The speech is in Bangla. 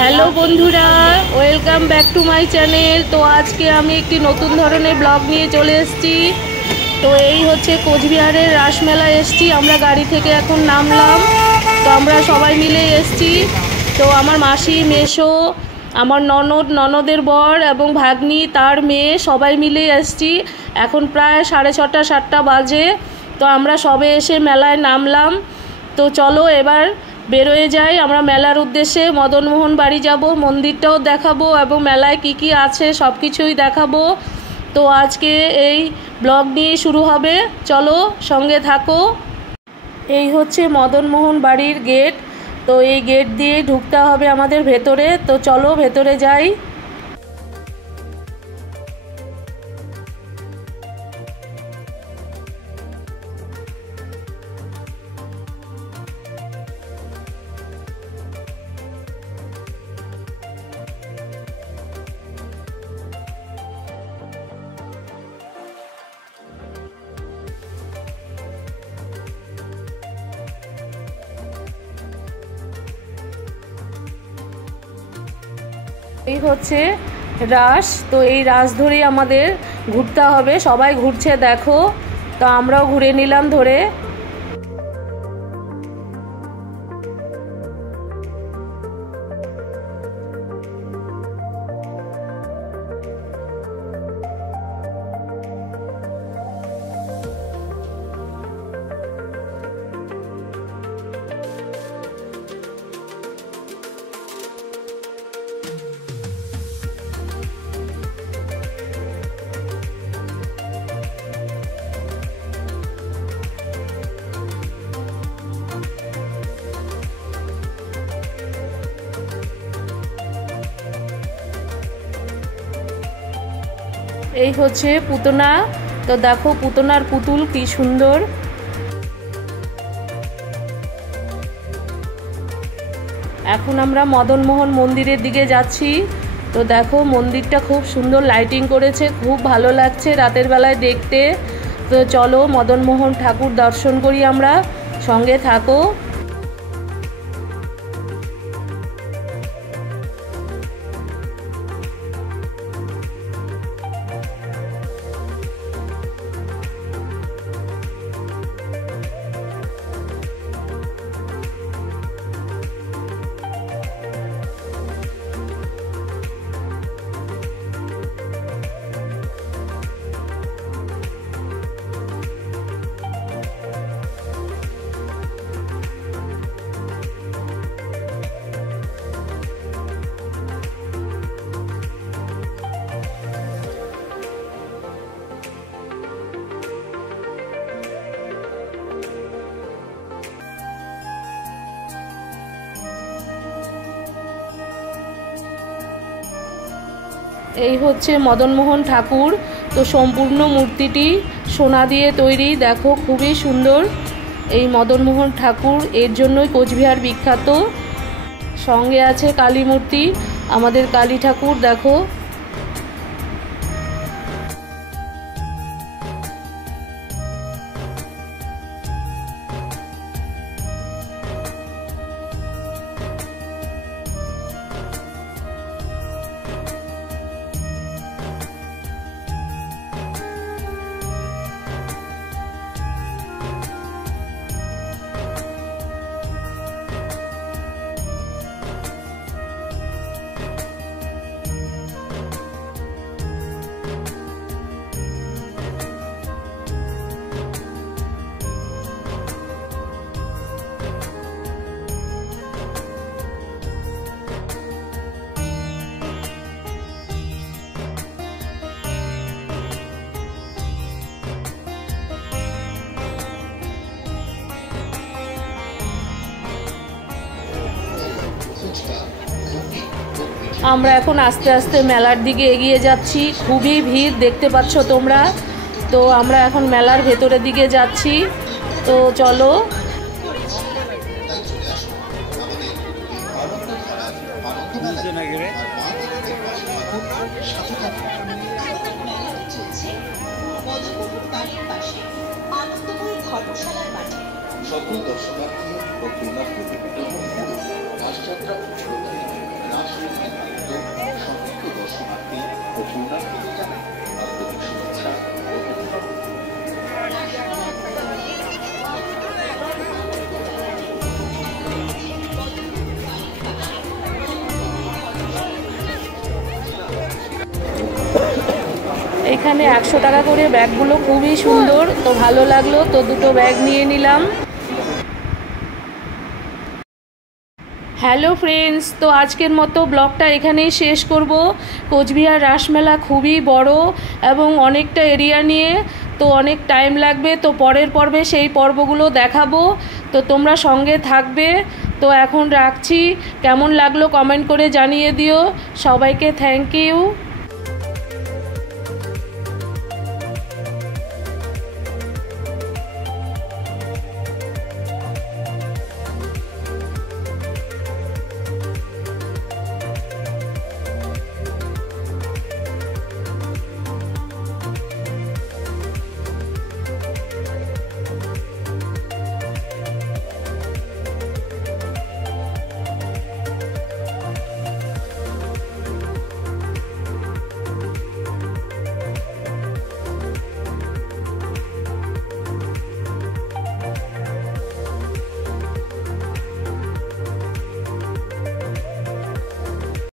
হ্যালো বন্ধুরা, welcome back to my channel. তো আজকে আমি একটি নতুন ধরনের ব্লগ নিয়ে চলে এসেছি। তো এই হচ্ছে কোচবিহারের রাসমেলা এসেছি। আমরা গাড়ি থেকে এখন নামলাম। তো আমরা সবাই মিলে এসেছি। তো আমার মাসি, মেসো, আমার ননদের বর এবং ভাগ্নি তার মেয়ে সবাই মিলে এসেছি। এখন প্রায় 6:30 7টা বাজে। তো আমরা সবে এসে মেলায় নামলাম। তো চলো এবার বেরোয় যাই আমরা মেলার উদ্দেশ্যে। মদনমোহন বাড়ি যাব, মন্দিরটাও দেখাবো এবং মেলায় কি কি আছে সব কিছুই দেখাবো। তো আজকে এই ব্লগ নিয়ে শুরু হবে, চলো সঙ্গে থাকো। এই হচ্ছে মদনমোহন বাড়ির গেট। তো এই গেট দিয়ে ঢুকতে হবে আমাদের ভেতরে। তো চলো ভেতরে যাই। এই হচ্ছে রাস। তো এই রাস ধরেই আমাদের ঘুরতে হবে। সবাই ঘুরছে দেখো, তো আমরাও ঘুরে নিলাম ধরে। এই হচ্ছে পুতনা। তো দেখো পুতনার পুতুল কি সুন্দর। এখন আমরা মদনমোহন মন্দিরের দিকে যাচ্ছি। তো দেখো মন্দিরটা খুব সুন্দর লাইটিং করেছে, খুব ভালো লাগছে রাতের বেলায় দেখতে। তো চলো মদনমোহন ঠাকুর দর্শন করি আমরা, সঙ্গে থাকো। এই হচ্ছে মদনমোহন ঠাকুর। তো সম্পূর্ণ মূর্তিটি সোনা দিয়ে তৈরি, দেখো খুবই সুন্দর। এই মদনমোহন ঠাকুর এর জন্যই কোচবিহার বিখ্যাত। সঙ্গে আছে কালী মূর্তি, আমাদের কালী ঠাকুর দেখো। আমরা এখন আস্তে আস্তে মেলার দিকে এগিয়ে যাচ্ছি। খুবই ভিড় দেখতে পাচ্ছ তোমরা। তো আমরা এখন মেলার ভেতরের দিকে যাচ্ছি। তো চলো। সকল দর্শনার্থী ও পূর্ণার্থী পাঁচযাত্রা রাসমেলায় আগত সমস্ত দর্শনার্থী ও পূর্ণার্থীদের জানাই আন্তরিক শুভেচ্ছা ও অভিনন্দন। এখানে 100 টাকা করে ব্যাগগুলো খুবই সুন্দর, তো ভালো লাগলো, তো দুটো ব্যাগ নিয়ে নিলাম। হ্যালো ফ্রেন্ডস, তো আজকের মতো ব্লগটা এখানেই শেষ করব। কোচবিহার রাসমেলা খুবই বড় এবং অনেকটা এরিয়া নিয়ে, তো অনেক টাইম লাগবে, তো পরের পর্বে সেই পর্বগুলো দেখাবো, তো তোমরা সঙ্গে থাকবে। তো এখন রাখছি, কেমন লাগলো কমেন্ট করে জানিয়ে দিও। সবাইকে থ্যাংক ইউ।